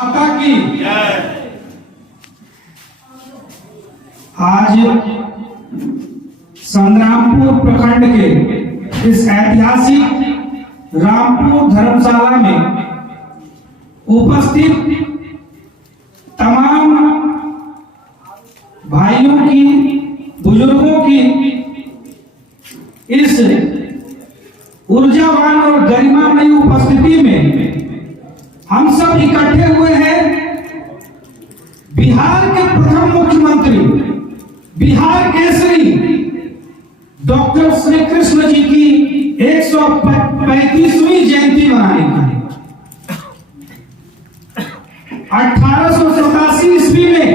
माता की आज संग्रामपुर प्रखंड के इस ऐतिहासिक रामपुर धर्मशाला में उपस्थित तमाम भाइयों की, बुजुर्गों की इस ऊर्जावान और गरिमामयी उपस्थिति में हम सब इकट्ठे हुए हैं। बिहार के प्रथम मुख्यमंत्री, बिहार केसरी डॉक्टर श्री कृष्ण जी की 135वीं जयंती मनाने की 1887 ईस्वी में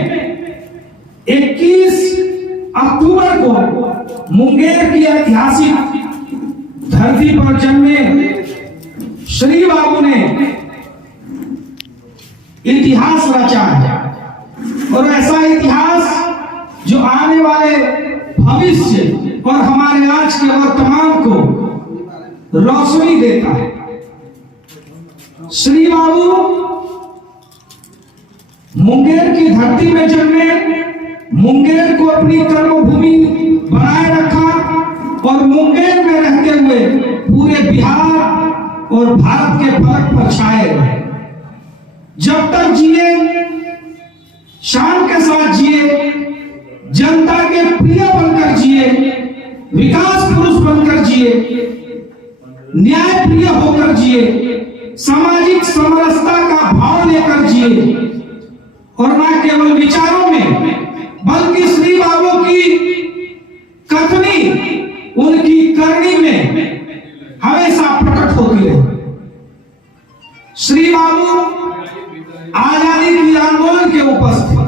21 अक्टूबर को मुंगेर की ऐतिहासिक धरती पर जन्मे श्री बाबू ने इतिहास रचा है और ऐसा इतिहास जो आने वाले भविष्य और हमारे आज के वर्तमान को रोशनी देता है। श्री बाबू मुंगेर की धरती में जन्मे, मुंगेर को अपनी कर्मभूमि बनाए रखा और मुंगेर में रहते हुए पूरे बिहार और भारत के फलक पर छाए रहे। जब तक जिए शान के साथ जिए, जनता के प्रिय बनकर जिए, विकास पुरुष बनकर जिए, न्याय प्रिय होकर जिए, सामाजिक समरसता का भाव लेकर जिए और न केवल विचारों में बल्कि श्री बाबू की कथनी, उनकी करनी में हमेशा प्रकट होती रही। श्री बाबू आजादी के आंदोलन के उपस्थित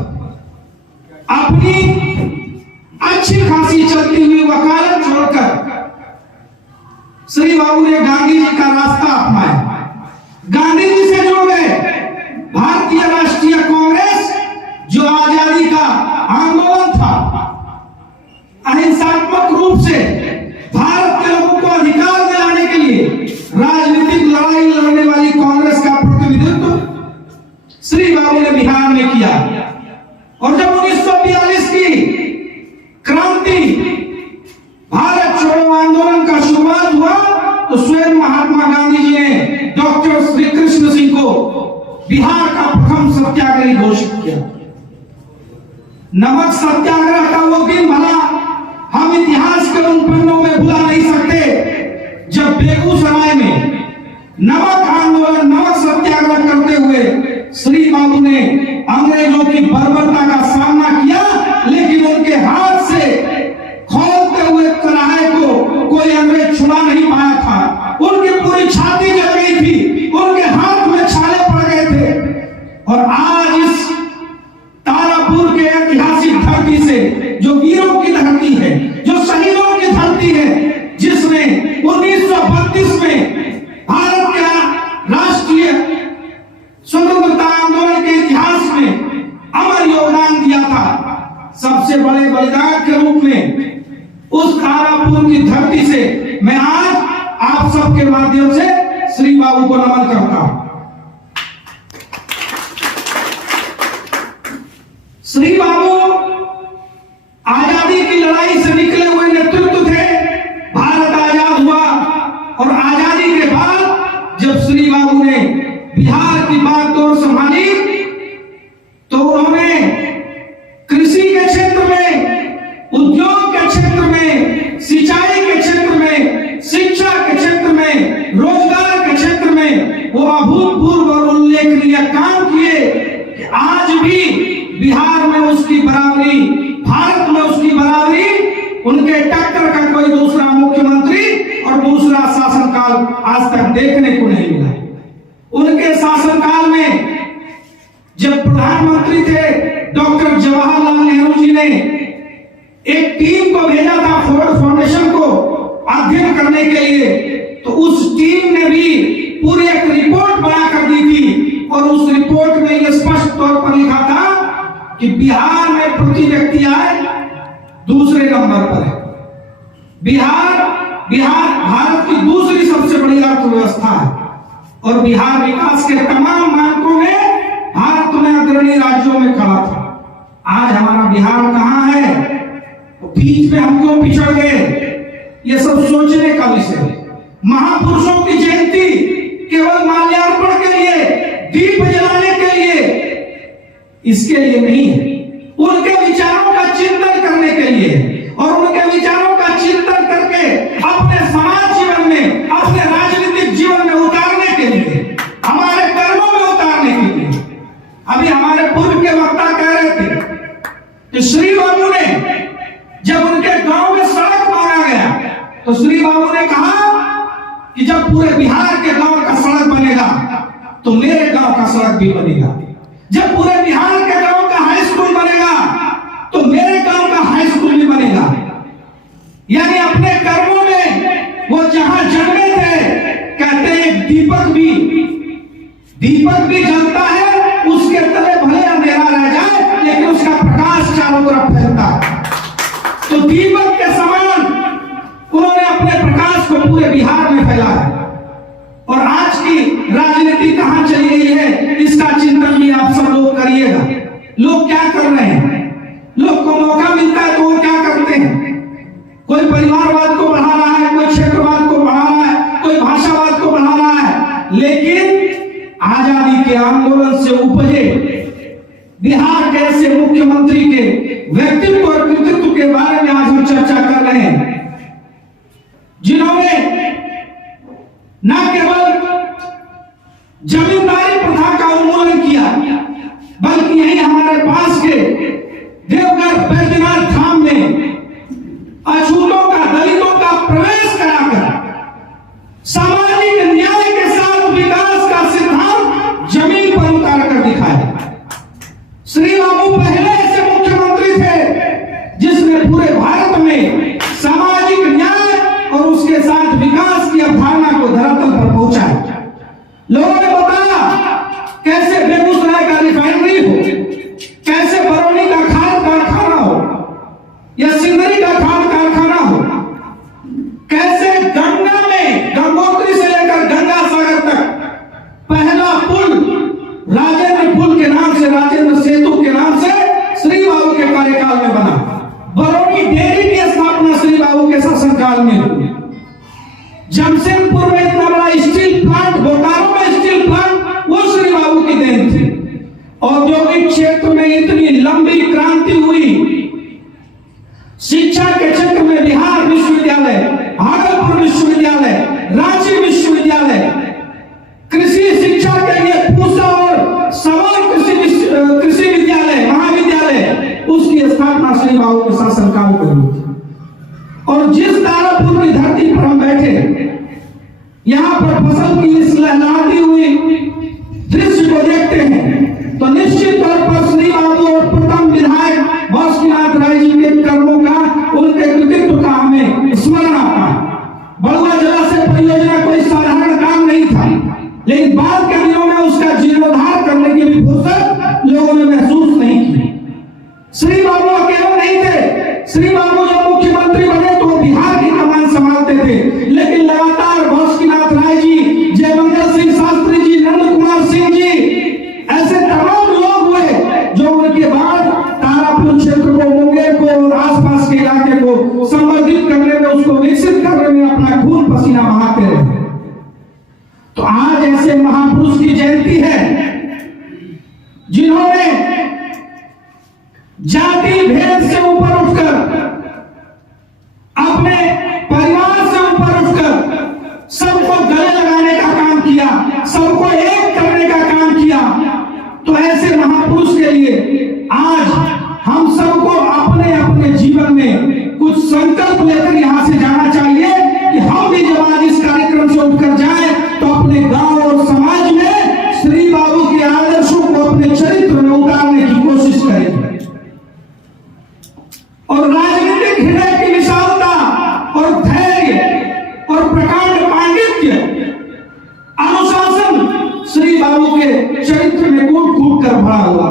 अपनी अच्छी खासी चलती हुई वकालत छोड़कर श्री बाबू ने गांधी जी का रास्ता अपनाया, गांधी जी से जुड़ गए। भारतीय राष्ट्रीय कांग्रेस जो आजादी का आंदोलन था, अहिंसात्मक रूप से भारत के लोगों को अधिकार दिलाने के लिए राजनीतिक लड़ाई लड़ने वाली कांग्रेस का प्रतिनिधित्व श्री बाबू ने बिहार में किया। और जब 1942 की क्रांति, भारत छोड़ो आंदोलन का शुरुआत हुआ तो स्वयं महात्मा गांधी जी ने डॉक्टर श्री कृष्ण सिंह को बिहार का प्रथम सत्याग्रही घोषित किया। नमक सत्याग्रह का वो दिन भला हम इतिहास के उन पन्नों में भुला नहीं सकते जब बेगूसराय में नमक आंदोलन, नमक सत्याग्रह करते हुए श्री बाबू ने अंग्रेजों की बर्बरता का सामना किया, लेकिन उनके हाथ से खोलते हुए कढ़ाई को कोई अंग्रेज छुड़ा नहीं पाया था। उनकी पूरी छाती जल गई थी, उनके हाथ में छाले पड़ गए थे। और आज इस तारापुर के ऐतिहासिक धरती से, जो वीरों की धरती है, जो शहीदों की धरती है, जिसने 1932 में भारत के राष्ट्रीय स्वतंत्रता आंदोलन के इतिहास में अमर योगदान दिया था, सबसे बड़े बलिदान के रूप में उस तारापुर की धरती से मैं आज आप सबके माध्यम से श्री बाबू को नमन करता हूं। श्री बाबू आजादी की लड़ाई से निकले हुए नेतृत्व थे। भारत आजाद हुआ और आजादी के बाद जब श्री बाबू ने बिहार की बागडोर संभाली तो उन्होंने कृषि के क्षेत्र में, उद्योग के क्षेत्र में, सिंचाई के क्षेत्र में, शिक्षा के क्षेत्र में, रोजगार के क्षेत्र में वो अभूतपूर्व और उल्लेखनीय काम किए कि आज भी बिहार में उसकी बराबरी, भारत में उसकी बराबरी, उनके टक्कर का कोई दूसरा मुख्यमंत्री और दूसरा शासनकाल आज तक देखने को नहीं मिला। उनके शासनकाल में जब प्रधानमंत्री थे डॉक्टर जवाहरलाल नेहरू जी ने एक टीम को भेजा था फोर्ड फाउंडेशन को अध्ययन करने के लिए, तो उस टीम ने भी पूरी एक रिपोर्ट बनाकर दी थी और उस रिपोर्ट में यह स्पष्ट तौर पर लिखा था कि बिहार में प्रति व्यक्ति आय दूसरे नंबर पर है। बिहार भारत की दूसरी सबसे बड़ी अर्थव्यवस्था है और बिहार विकास के तमाम मानकों में अग्रणी राज्यों में खड़ा था। आज हमारा बिहार कहाँ है, बीच में हम क्यों पिछड़ गए, ये सब सोचने का विषय है। महापुरुषों की जयंती केवल माल्यार्पण के लिए, दीप जलाने के लिए, इसके लिए नहीं है, उनके विचारों का चिंतन करने के लिए और उनके विचारों का चिंतन करके अपने समाज जीवन में, अपने राजनीतिक जीवन में उतारने के लिए, हमारे कर्मों में उतारने के लिए। अभी हमारे पूर्व के वक्ता कह रहे थे कि श्री बाबू ने जब उनके गांव में सड़क मांगा गया तो श्री बाबू ने कहा कि जब पूरे बिहार के गांव का सड़क बनेगा तो मेरे गांव का सड़क भी बनेगा, जब पूरे बिहार के गांव का हाई स्कूल बनेगा तो मेरे गांव का हाई स्कूल भी बनेगा। यानी अपने कर्मों में वो जहां जन्मे थे, कहते हैं एक दीपक भी जलता है, उसके तले भले अंधेरा रह जाए लेकिन उसका प्रकाश चारों तरफ फैलता है। तो दीपक के समान उन्होंने अपने प्रकाश को पूरे बिहार में फैलाया। और आज की राजनीति कहां चली गई है, इसका चिंतन भी आप सब लोग करिएगा। लोग क्या कर रहे हैं, लोग को मौका मिलता है तो वो क्या करते हैं, कोई परिवारवाद को बढ़ा रहा है, कोई क्षेत्रवाद को बढ़ा रहा है, कोई भाषावाद को बढ़ा रहा है। लेकिन आजादी के आंदोलन से उपजे बिहार के ऐसे मुख्यमंत्री के व्यक्तित्व और कृतित्व के बारे में आज हम चर्चा कर रहे हैं, जिन्होंने न केवल जमींदारी प्रथा का उन्मूलन किया, बल्कि यही हमारे पास के देवघर बैद्यनाथ धाम में अछूतों का, दलितों का प्रवेश कराकर सामाजिक न्याय के साथ विकास का सिद्धांत जमीन पर उतार कर दिखाया। श्री बाबू पहले ऐसे मुख्यमंत्री थे जिसने पूरे भारत में सामाजिक न्याय और उसके साथ विकास की अवधारणा को धरातल पर पहुंचाया। लोगों ने बताया कैसे बेगूसराय का रिफाइनरी हो, कैसे बरौनी का खाद कारखाना हो या सिंदरी का खाद कारखाना हो, कैसे गंगा में गंगोत्री से लेकर गंगा सागर तक पहला पुल राजेंद्र पुल के नाम से, राजेंद्र सेतु के नाम से श्री बाबू के कार्यकाल में बना। बरौनी डेयरी की स्थापना श्री बाबू के शासनकाल में हुई। जमशेदपुर में इतना बड़ा स्टील प्लांट, बोकारो में स्टील प्लांट, वो श्री बाबू की देन थी। औद्योगिक क्षेत्र में इतनी लंबी क्रांति हुई, शिक्षा के क्षेत्र में बिहार विश्वविद्यालय, भागलपुर विश्वविद्यालय, रांची विश्वविद्यालय, कृषि शिक्षा के लिए पूसा और सवाल कृषि विद्यालय, महाविद्यालय, उसकी स्थापना श्री बाबू के शासनकाल में हुई। और जिस तारापुर की धरती पर हम बैठे, यहां पर फसल की इस लहलहाती हुई दृश्य को देखते हैं तो निश्चित तौर पर श्री बाबू और प्रथम विधायक बासुकीनाथ राय जी के कर्मों का, उनके कृतित्व का हमें स्मरण आता है। बड़ुआ जलाशय परियोजना कोई साधारण काम नहीं था, लेकिन बाद के दिनों में उसका जीर्णोद्धार करने की भी फुर्सत लोगों ने महसूस नहीं की। श्री बाबू अकेले नहीं थे, श्री बाबू जब मुख्यमंत्री बने तो वो बिहार की कमान संभालते थे, लेकिन लगातार बासुकीनाथ राय जी, जयमंगल सिंह शास्त्री जी, नंद कुमार सिंह जी, ऐसे तमाम लोग हुए जो उनके बाद तारापुर क्षेत्र को, मुंगेर को और आसपास के इलाके को संवर्धित करने में, उसको विकसित करने में अपना खून पसीना बहाते रहे। तो आज ऐसे महापुरुष की जयंती है जिन्होंने जाति भेद से ऊपर उठकर, अपने परिवार से ऊपर उठकर सबको गले लगाने का काम किया, सबको एक करने का काम किया। तो ऐसे महापुरुष के लिए आज हम सबको अपने अपने जीवन में कुछ संकल्प लेकर यहां से जाना चाहिए कि हम भी जब आज इस कार्यक्रम से उठकर जाएं तो अपने गांव और समाज में श्री बाबू के आदर्शों को अपने चरित्र में उतारने की कोशिश करें। और राजनीतिक हृदय की विशालता और धैर्य और प्रकांड पांडित्य, अनुशासन श्री बाबू के चरित्र में कूट कूट कर भरा हुआ।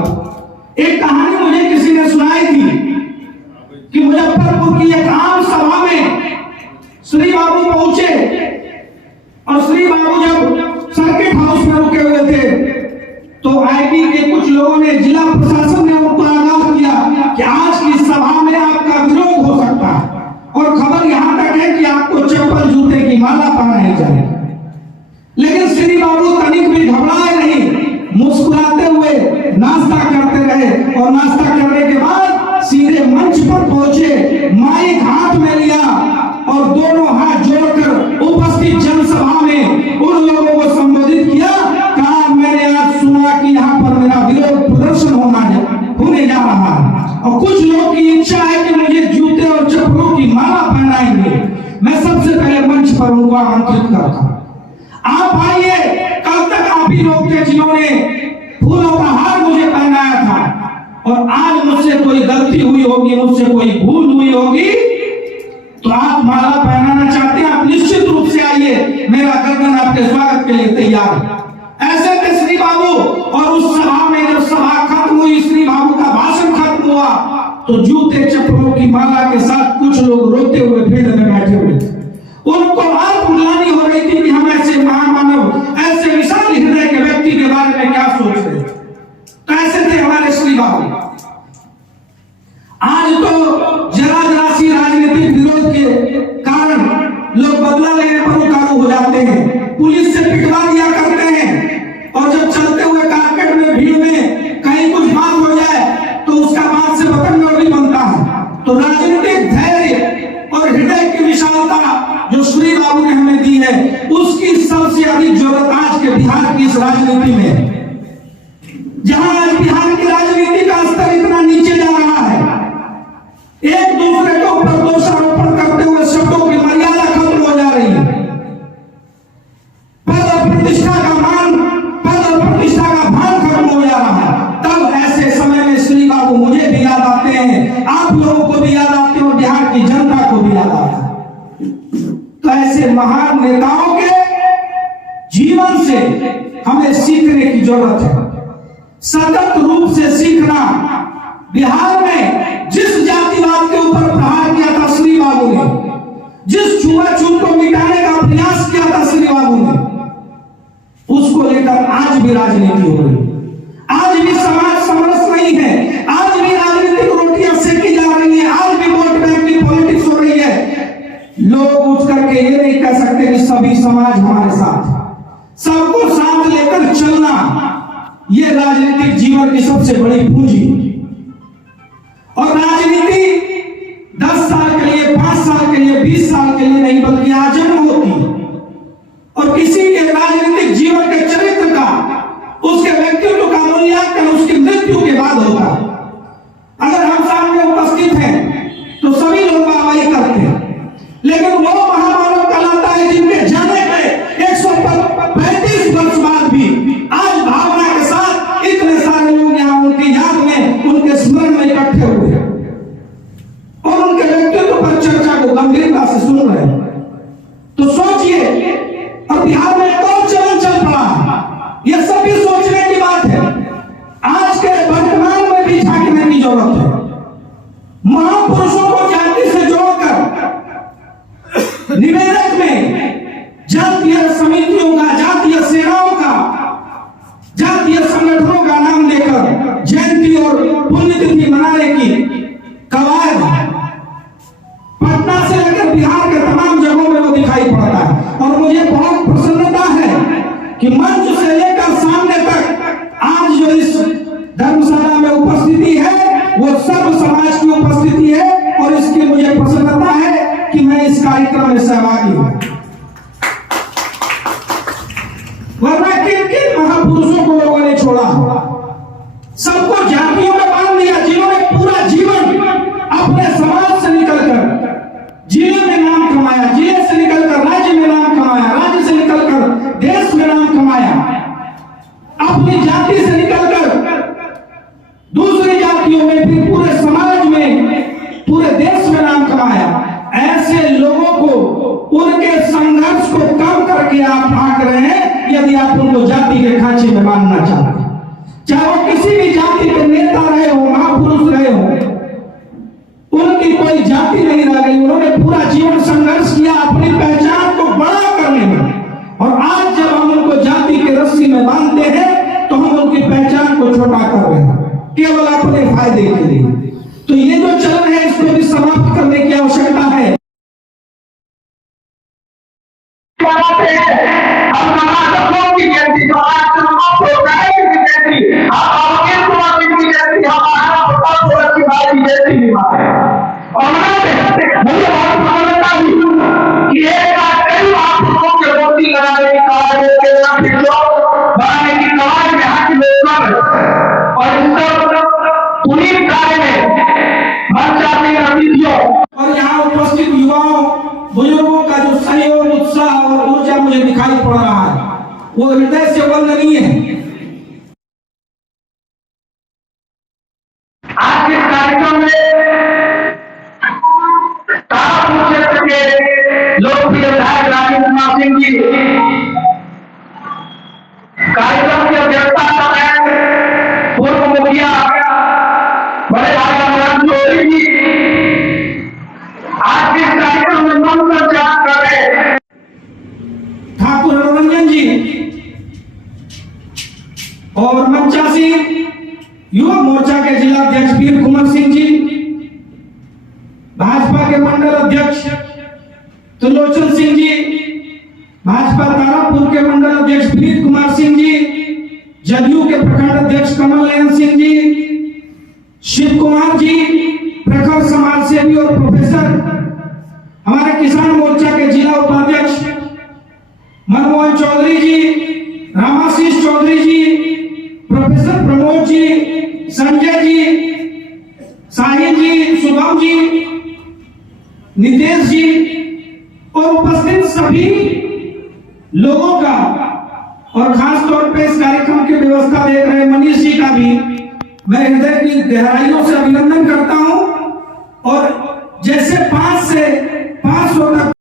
एक कहानी मुझे किसी ने सुनाई थी कि मुजफ्फरपुर की एक आम सभा में श्री बाबू पहुंचे और श्री बाबू जब सर्किट हाउस में रुके हुए थे तो आईबी के कुछ लोगों ने, जिला नाश्ता करते रहे और नाश्ता करने के बाद सीधे मंच पर पहुंचे, माइक हाथ में लिया और दोनों हाथ जोड़कर उपस्थित जनसभा में उन लोगों को संबोधित किया। कहा, मैंने आज सुना कि यहाँ पर मेरा विरोध प्रदर्शन होने जा रहा है और कुछ लोगों की इच्छा है कि मुझे जूते और चप्पलों की माला पहनाएंगे। मैं सबसे पहले मंच पर उनको आमंत्रित करता हूं, आप आइए। कल तक आप ही लोग थे जिन्होंने फूलों का हार मुझे पहनाया था और आज मुझसे कोई गलती हुई होगी, मुझसे कोई भूल हुई होगी तो आप माला पहनाना चाहते हैं, आप निश्चित रूप से आइए, मेरा गर्दन आपके स्वागत के लिए तैयार है। ऐसे थे श्री बाबू। और उस सभा में जब सभा खत्म हुई, श्री बाबू का भाषण खत्म हुआ तो जूते चप्पलों की माला के साथ कुछ लोग रोते हुए फील्ड में बैठे हुए थे। उनको आत्मग्लानि हो रही थी कि हम ऐसे महामानव, ऐसे विशाल हृदय के व्यक्ति के बारे में क्या सोच रहे थे। तो ऐसे थे हमारे श्री बाबू। आज तो जरा जरा सी राजनीतिक विरोध के कारण लोग बदला लेने पर उतारू हो जाते हैं, पुलिस से पिटवा दिया करते हैं और जब चलते हुए कारपेट में भीड़ में कहीं कुछ बात हो जाए तो उसका बात से बतंगड़ भी बनता है। तो राजनीतिक धैर्य और हृदय की विशालता जो श्री बाबू ने हमें दी है, उसकी सबसे अधिक जरूरत आज के बिहार की इस राजनीति में है। जहां आज बिहार की राजनीति का स्तर इतना नीचे जा रहा है, एक दूसरे के ऊपर दोषारोपण करते हुए शब्दों की मर्यादा खत्म हो जा रही है। पद और प्रतिष्ठा का मान, पद और प्रतिष्ठा का भान खत्म हो जा रहा है। तब ऐसे समय में श्री बाबू मुझे भी याद आते हैं, आप लोगों को भी याद आते हैं और बिहार की जनता को भी याद आता है। तो ऐसे महान नेताओं के जीवन से हमें सीखने की जरूरत है, सतत रूप से सीखना। बिहार में जिस जातिवाद के ऊपर प्रहार किया था श्री बाबू ने, जिस छुआछूत को मिटाने का प्रयास किया था श्री बाबू ने, उसको लेकर आज भी राजनीति हो रही है। आज भी समाज समरस नहीं है, आज भी राजनीतिक रोटियां सेकी जा रही है, आज भी वोट बैंक की पॉलिटिक्स हो रही है। लोग उठ करके ये नहीं कह सकते कि सभी समाज हमारे साथ, सबको साथ लेकर चलना ये राजनीतिक जीवन की सबसे बड़ी पूंजी। और राजनीति 10 साल के लिए, 5 साल के लिए, 20 साल के लिए नहीं बल्कि आजन्म होती। और किसी के राजनीतिक जीवन के चरित्र का, उसके व्यक्तित्व का मूल्यांकन उसकी मृत्यु के बाद होता है। अगर हम सामने उपस्थित हैं तो सभी लोग वाहवाही करते हैं, लेकिन वो महामानव कहलाता है जिनके जाने के 135 वर्ष बाद भी आज भावना के साथ इतने सारे लोग यहाँ उनकी याद में, उनके स्मरण में इकट्ठे हुए और उनके व्यक्तित्व पर चर्चा को गंभीरता से सुन रहे हैं। तो सोचिए, और बिहार में कौन चलन चल पड़ा, यह सब भी सोचने की बात है। आज के वर्तमान में भी झांकने की जरूरत है। महापुरुषों को जाति से जोड़कर निवेदक में जातीय समितियों का, जातीय सेनाओं का, जातीय संगठनों का नाम लेकर जयंती और पुण्यतिथि मनाने की कवायद पटना से लेकर बिहार के तमाम जगहों में वो दिखाई पड़ता है। और मुझे बहुत प्रसन्नता है कि मंच से लेकर सामने तक आज जो इस धर्मशाला में उपस्थिति है वो सर्व समाज की उपस्थिति है और इसकी मुझे प्रसन्नता है कि मैं इस कार्यक्रम में सहभागी हूं। वरना किन किन महापुरुषों को लोगों ने छोड़ा, सबको जातियों में बांध दिया, जिन्होंने पूरा जीवन अपने समाज से निकलकर जिले में नाम कमाया, जिले से निकलकर राज्य में नाम कमाया, राज्य से निकलकर देश में नाम कमाया, अपनी जाति से निकलकर दूसरी जातियों में, फिर पूरे समाज में, पूरे देश में नाम कमाया। ऐसे लोगों को, उनके संघर्ष को कम करके आप भाग रहे हैं यदि आप उनको जाति के खांचे में बांधना चाहते हैं। चाहे वो किसी भी जाति के नेता रहे हो, महापुरुष रहे हो, उनकी कोई जाति नहीं रह गई। उन्होंने पूरा जीवन संघर्ष किया अपनी पहचान को बड़ा करने में, और आज जब हम उनको जाति के रस्सी में बांधते हैं तो हम उनकी पहचान को छोटा कर रहे हैं केवल अपने फायदे के लिए। तो ये जो चलन है इसको भी समाप्त करने की आवश्यकता है। हम और इस सब पुनीत कार्य में मंचासी अतिथियों और यहाँ उपस्थित युवाओं बुजुर्गों का जो सहयोग, उत्साह और ऊर्जा मुझे दिखाई पड़ रहा है, वो हृदय से वंदनीय है। आज के कार्यक्रम में तारापुर क्षेत्र के लोकप्रिय विधायक राजेंद्र कुमार सिंह जी कार्यक्रम की अध्यक्षता कर रहे हैं। पूर्व मुखिया बड़े भाई रामनाथ चौधरी जी आज के कार्यक्रम में मंत्रोच्चारण कर रहे हैं। ठाकुर मनोरंजन जी और मंचासी युवा मोर्चा के जिला अध्यक्ष वीर कुमार सिंह जी, भाजपा के मंडल अध्यक्ष त्रिलोचन सिंह जी, भाजपा तारापुर के मंडल अध्यक्ष वीर कुमार सिंह जी, जदयू के प्रखंड अध्यक्ष कमल नयन सिंह जी, शिव कुमार जी, प्रखर समाज सेवी और प्रोफेसर, हमारे किसान मोर्चा के जिला उपाध्यक्ष मनमोहन चौधरी जी, रामाशीष चौधरी जी, प्रोफेसर प्रमोद जी, संजय जी, साहिल जी, शुभम जी, नितेश जी और उपस्थित सभी लोगों का, और खास तौर पे इस कार्यक्रम की व्यवस्था देख रहे मनीष जी का भी मैं हृदय की गहराइयों से अभिनंदन करता हूं।